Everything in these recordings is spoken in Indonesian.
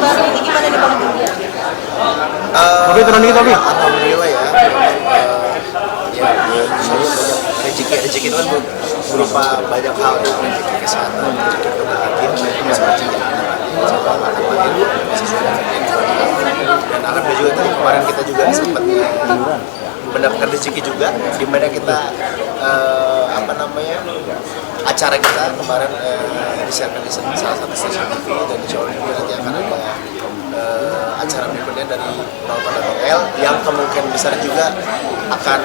baru ini gimana nih Bang? Tapi turun dikit tapi. Alhamdulillah ya. Ya, rezeki itu kan berupa banyak hal ya, rezeki kesehatan, rezeki kebahagiaan, rezeki dan alhamdulillah juga tadi kemarin kita juga sempat mendapatkan rezeki juga di mana kita acara kita kemarin disiarkan di salah satu stasiun TV dan insya Allah juga nanti akan ada acara berikutnya dari Nonton dan L yang kemungkinan besar juga akan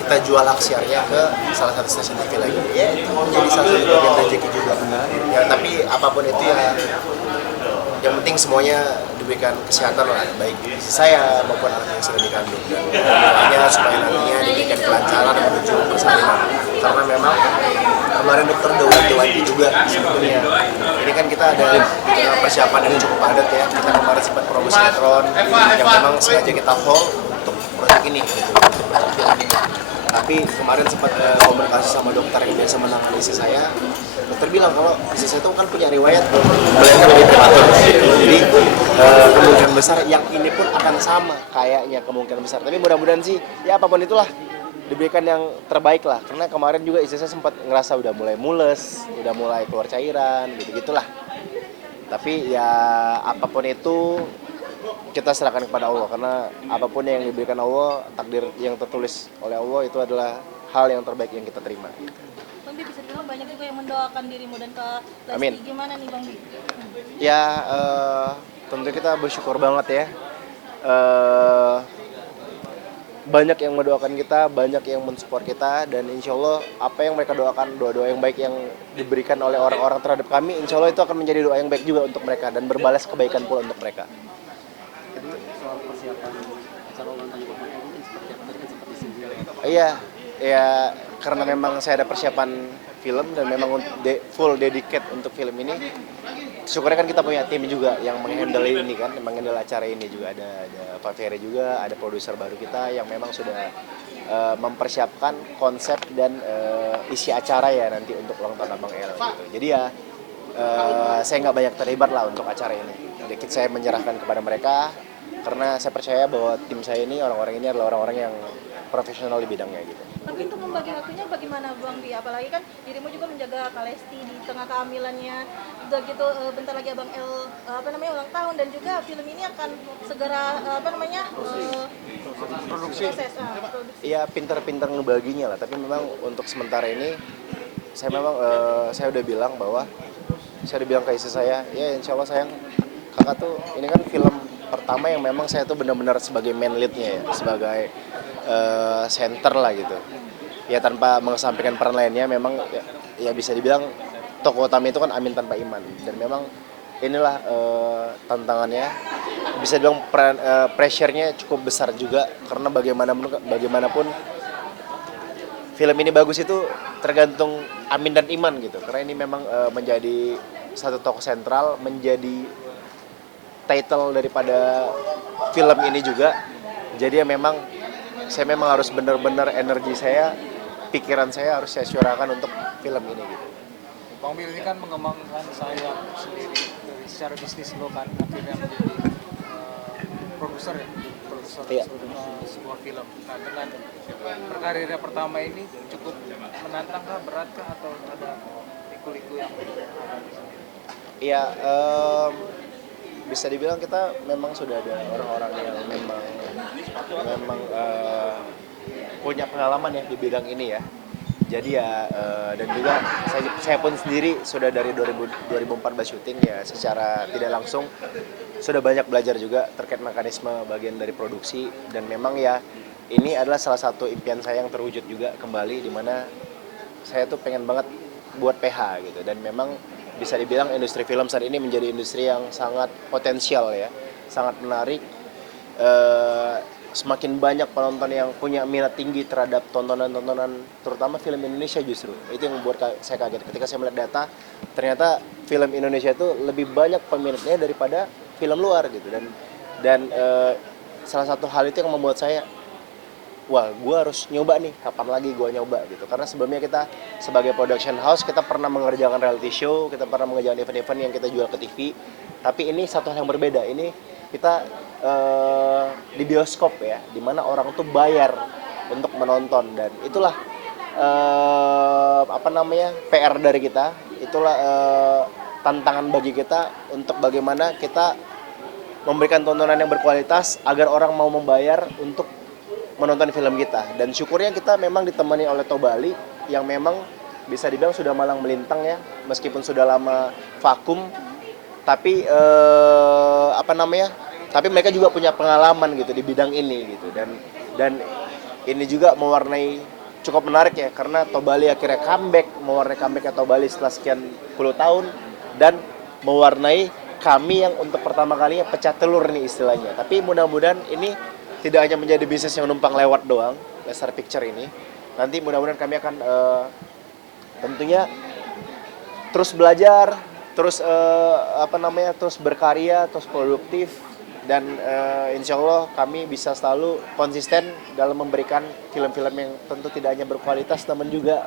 kita jual hak siarnya ke salah satu stasiun TV lagi ya, itu menjadi salah satu bagian rezeki juga ya, tapi apapun itu ya yang penting semuanya diberikan kesehatan lah, baik istri saya maupun anak yang sudah dikandung, dan doanya supaya nantinya diberikan kelancaran menuju persalinan, karena memang kemarin dokter udah wanti-wanti juga sebetulnya. Ini kan kita ada persiapan yang cukup padat ya, kita kemarin sempat promo sinetron yang memang sengaja kita hold untuk proyek ini gitu, untuk proyek film ini. Tapi kemarin sempat komunikasi sama dokter yang biasa menangani istri saya. Dokter bilang kalau istri saya itu kan punya riwayat melahirkan bayi prematur. Jadi kemungkinan besar yang ini pun akan sama kayaknya, kemungkinan besar. Tapi mudah-mudahan sih ya apapun itulah diberikan yang terbaik lah. Karena kemarin juga istri saya sempat ngerasa udah mulai mules, udah mulai keluar cairan, gitu-gitulah. Tapi ya apapun itu kita serahkan kepada Allah, karena apapun yang diberikan Allah, takdir yang tertulis oleh Allah itu adalah hal yang terbaik yang kita terima. Bang Bi, bisa bilang banyak juga yang mendoakan dirimu dan ke Lesti. Amin. Gimana nih Bang Bi? Ya tentu kita bersyukur banget ya. Banyak yang mendoakan kita, banyak yang mensupport kita, dan insya Allah apa yang mereka doakan, doa-doa yang baik yang diberikan oleh orang-orang terhadap kami, insya Allah itu akan menjadi doa yang baik juga untuk mereka dan berbalas kebaikan pula untuk mereka. Soal persiapan acara ulang tahun Bapak ini seperti apa tadi kan sempat disinggung. Iya, ya karena memang saya ada persiapan film dan memang full dedicate untuk film ini. Syukurnya kan kita punya tim juga yang menghandle ini kan, menghandle acara ini juga ada Pak Ferry juga, ada produser baru kita yang memang sudah mempersiapkan konsep dan isi acara ya nanti untuk ulang tahun Abang El gitu. Jadi ya saya nggak banyak terlibat lah untuk acara ini. Sedikit saya menyerahkan kepada mereka karena saya percaya bahwa tim saya ini, orang-orang ini adalah orang-orang yang profesional di bidangnya gitu. Tapi untuk membagi waktunya bagaimana Bang Bi? Apalagi kan dirimu juga menjaga Kak Lesti di tengah kehamilannya. Udah gitu bentar lagi Abang El ulang tahun, dan juga film ini akan segera Produksi. proses produksi. Iya, pintar-pintar ngebaginya lah, tapi memang untuk sementara ini saya memang saya udah bilang ke istri saya, ya insya Allah sayang, kakak tuh ini kan film pertama yang memang saya tuh benar-benar sebagai main leadnya ya, sebagai center lah gitu. Ya tanpa mengesampingkan peran lainnya, memang ya bisa dibilang tokoh utama itu kan Amin tanpa Iman, dan memang inilah tantangannya. Bisa dibilang pressure-nya cukup besar juga, karena bagaimanapun film ini bagus itu tergantung Amin dan Iman gitu, karena ini memang menjadi satu tokoh sentral, menjadi title daripada film ini juga. Jadi ya memang saya memang harus benar-benar energi saya, pikiran saya harus saya syuarakan untuk film ini gitu. Bang Bil ini kan mengembangkan saya sendiri dari secara bisnis lo kan akhirnya menjadi produser Iya. sebuah film. Nah dengan berkarirnya pertama ini cukup menantang kah, berat kah, atau ada liku-liku yang ada di sini? Iya, bisa dibilang kita memang sudah ada orang-orang yang memang punya pengalaman ya di bidang ini ya. Jadi ya dan juga saya pun sendiri sudah dari 2014 syuting ya, secara tidak langsung sudah banyak belajar juga terkait mekanisme bagian dari produksi, dan memang ya ini adalah salah satu impian saya yang terwujud juga kembali, di mana saya tuh pengen banget buat PH gitu, dan memang bisa dibilang industri film saat ini menjadi industri yang sangat potensial ya, sangat menarik. Semakin banyak penonton yang punya minat tinggi terhadap tontonan-tontonan terutama film Indonesia, justru itu yang membuat saya kaget ketika saya melihat data, ternyata film Indonesia itu lebih banyak peminatnya daripada film luar gitu, dan salah satu hal itu yang membuat saya, wah gue harus nyoba nih, kapan lagi gue nyoba gitu, karena sebelumnya kita sebagai production house kita pernah mengerjakan reality show, kita pernah mengerjakan event-event yang kita jual ke TV, Tapi ini satu hal yang berbeda. Ini kita di bioskop ya, dimana orang tuh bayar untuk menonton, dan itulah PR dari kita. Itulah tantangan bagi kita untuk bagaimana kita memberikan tontonan yang berkualitas agar orang mau membayar untuk menonton film kita. Dan syukurnya kita memang ditemani oleh Tobali yang memang bisa dibilang sudah malang melintang ya, meskipun sudah lama vakum, tapi tapi mereka juga punya pengalaman gitu di bidang ini gitu, dan ini juga mewarnai cukup menarik ya, karena Tobali akhirnya mewarnai comeback Tobali setelah sekian puluh tahun, dan mewarnai kami yang untuk pertama kalinya pecah telur nih istilahnya. Tapi mudah-mudahan ini tidak hanya menjadi bisnis yang numpang lewat doang, Lestar Picture ini. Nanti mudah-mudahan kami akan tentunya terus belajar, terus terus berkarya, terus produktif, dan insya Allah kami bisa selalu konsisten dalam memberikan film-film yang tentu tidak hanya berkualitas, namun juga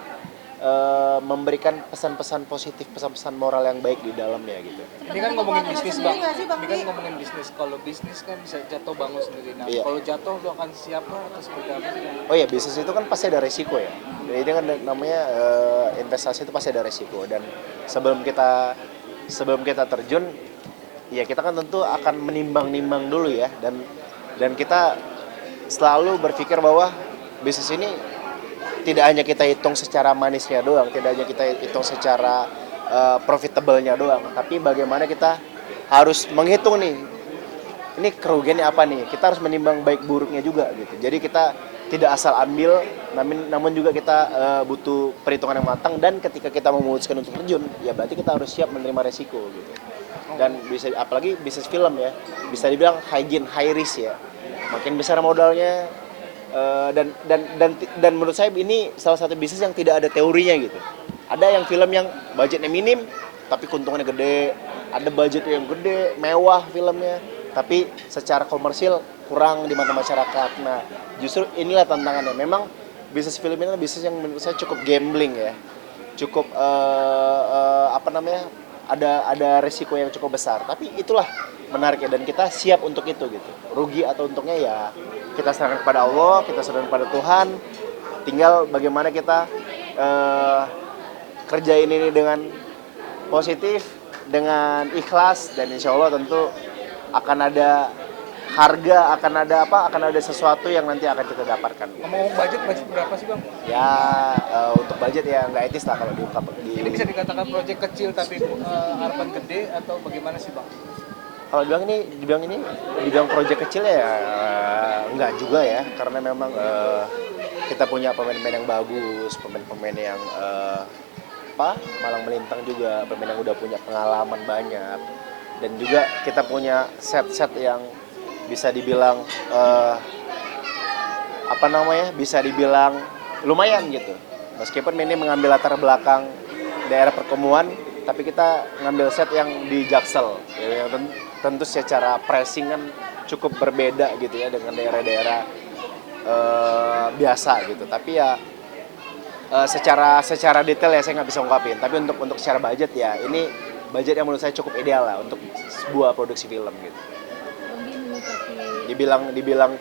memberikan pesan-pesan positif, pesan-pesan moral yang baik di dalamnya gitu. Ini kan ngomongin bisnis Bang. Sendiri nggak sih, Bang Ini kan Bi? ngomongin bisnis. Kalau bisnis kan bisa jatuh bangun sendiri. Nah, Iya. kalau jatuh lu akan siap kah atau seperti apa sih? Oh ya, bisnis itu kan pasti ada resiko ya. Ini kan namanya investasi itu pasti ada resiko, dan sebelum kita terjun, ya kita kan tentu akan menimbang-nimbang dulu ya, dan kita selalu berpikir bahwa bisnis ini tidak hanya kita hitung secara manisnya doang, tidak hanya kita hitung secara profitable-nya doang, tapi bagaimana kita harus menghitung nih, ini kerugiannya apa nih, kita harus menimbang baik buruknya juga gitu. Jadi kita tidak asal ambil, namun juga kita butuh perhitungan yang matang, dan ketika kita memutuskan untuk terjun, ya berarti kita harus siap menerima resiko gitu. Dan bisa, apalagi bisnis film ya, bisa dibilang high risk ya, makin besar modalnya. Dan menurut saya ini salah satu bisnis yang tidak ada teorinya gitu. Ada yang film yang budgetnya minim tapi keuntungannya gede, ada budget yang gede, mewah filmnya, tapi secara komersil kurang di mata masyarakat. Nah, justru inilah tantangannya. Memang bisnis film ini adalah bisnis yang menurut saya cukup gambling ya, cukup ada resiko yang cukup besar. Tapi itulah menariknya, dan kita siap untuk itu gitu. Rugi atau untungnya ya kita serahkan kepada Allah, kita serahkan kepada Tuhan. Tinggal bagaimana kita kerjain ini dengan positif, dengan ikhlas, dan insya Allah tentu akan ada harga, akan ada sesuatu yang nanti akan kita dapatkan. Ngomong budget berapa sih Bang? Ya untuk budget ya nggak etis lah kalau diungkap Ini bisa dikatakan proyek kecil tapi harapan gede atau bagaimana sih Bang? Kalau dibilang proyek kecil ya enggak juga ya, karena memang kita punya pemain-pemain yang bagus, pemain-pemain yang malang melintang juga, pemain yang udah punya pengalaman banyak, dan juga kita punya set-set yang bisa dibilang bisa dibilang lumayan gitu. Meskipun ini mengambil latar belakang daerah pertemuan, tapi kita ngambil set yang di Jaksel, yang tentu secara pressing kan cukup berbeda gitu ya dengan daerah-daerah biasa gitu. Tapi ya secara detail ya saya nggak bisa ungkapin. Tapi untuk secara budget ya, ini budget yang menurut saya cukup ideal lah untuk sebuah produksi film gitu. Dibilang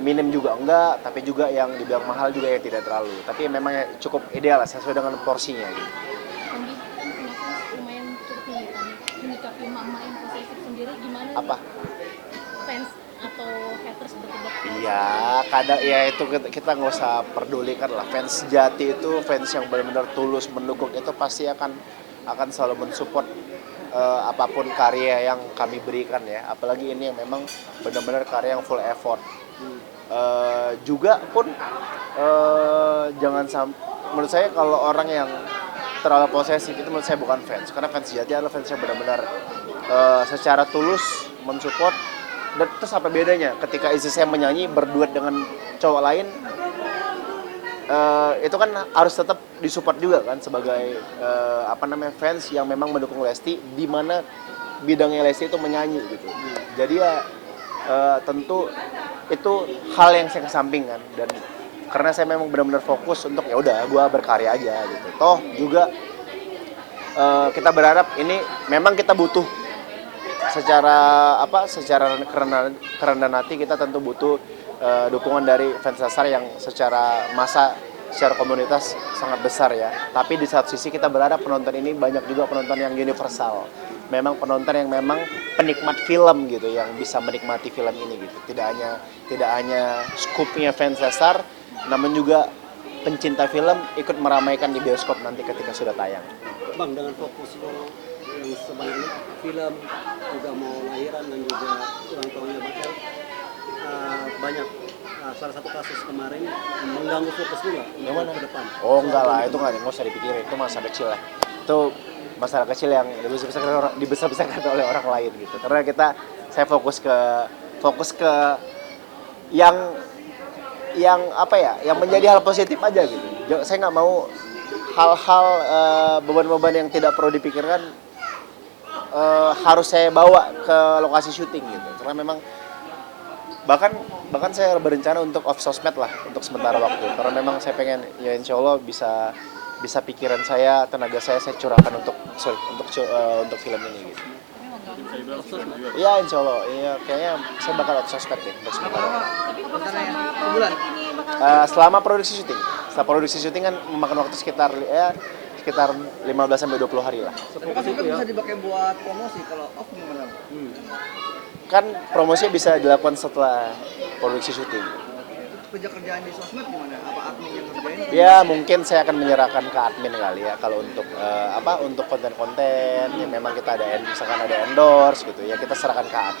minim juga enggak, tapi juga yang dibilang mahal juga ya tidak terlalu. Tapi memang cukup ideal lah, sesuai dengan porsinya gitu. Andi kan punya fans lumayan cukup militan, menyikapi emak-emak yang posesif sendiri gimana nih? Apa? Fans atau haters berdebat? Iya, kadang ya itu kita nggak usah pedulikan lah. Fans sejati itu fans yang benar-benar tulus mendukung, itu pasti akan selalu mensupport apapun karya yang kami berikan ya. Apalagi ini yang memang benar-benar karya yang full effort. Juga pun menurut saya kalau orang yang terlalu posesif itu menurut saya bukan fans, karena fans sejati adalah fans yang benar-benar secara tulus mensupport. Dan itu sampai bedanya ketika istri saya menyanyi berduet dengan cowok lain, itu kan harus tetap disupport juga kan sebagai fans yang memang mendukung Lesti, di mana bidangnya Lesti itu menyanyi gitu. Jadi ya tentu itu hal yang saya kesampingkan, dan karena saya memang benar-benar fokus untuk ya udah gue berkarya aja gitu. Toh juga kita berharap ini memang kita butuh secara kerendahan hati kita tentu butuh dukungan dari fans dasar yang secara massa, secara komunitas sangat besar ya. Tapi di satu sisi kita berharap penonton ini banyak juga penonton yang universal. Memang penonton yang memang penikmat film gitu, yang bisa menikmati film ini gitu. Tidak hanya skupnya fans dasar, namun juga pencinta film ikut meramaikan di bioskop nanti ketika sudah tayang. Bang, dengan fokus lo yang sebanyak ini, film juga mau lahiran dan juga ulang tahunnya Bang El, banyak salah satu kasus kemarin mengganggu fokus juga untuk ke depan. Oh enggak lah, itu nggak usah dipikirin, itu masalah kecil lah. Itu masalah kecil yang dibesar-besarkan oleh orang lain gitu. Karena saya fokus ke yang apa ya, yang menjadi hal positif aja gitu. Saya nggak mau hal-hal beban-beban yang tidak perlu dipikirkan harus saya bawa ke lokasi syuting gitu. Karena memang bahkan saya berencana untuk off sosmed lah untuk sementara waktu. Karena memang saya pengen ya insya Allah bisa pikiran saya, tenaga saya curahkan untuk film ini gitu. Iya insya Allah, iya kayaknya saya bakal off sosmed deh untuk sementara. Tapi apakah selama project ini bakal Selama produksi syuting kan memakan waktu sekitar 15 sampai 20 hari lah. Tapi kan itu bisa dipakai buat promosi, kalau off gimana? Kan promosinya bisa dilakukan setelah produksi syuting. Kerja kerjaan di sosmed gimana? Apa admin yang ngerjain? Ya mungkin saya akan menyerahkan ke admin kali ya kalau untuk konten-konten yang memang kita misalkan ada endorse gitu ya kita serahkan ke admin.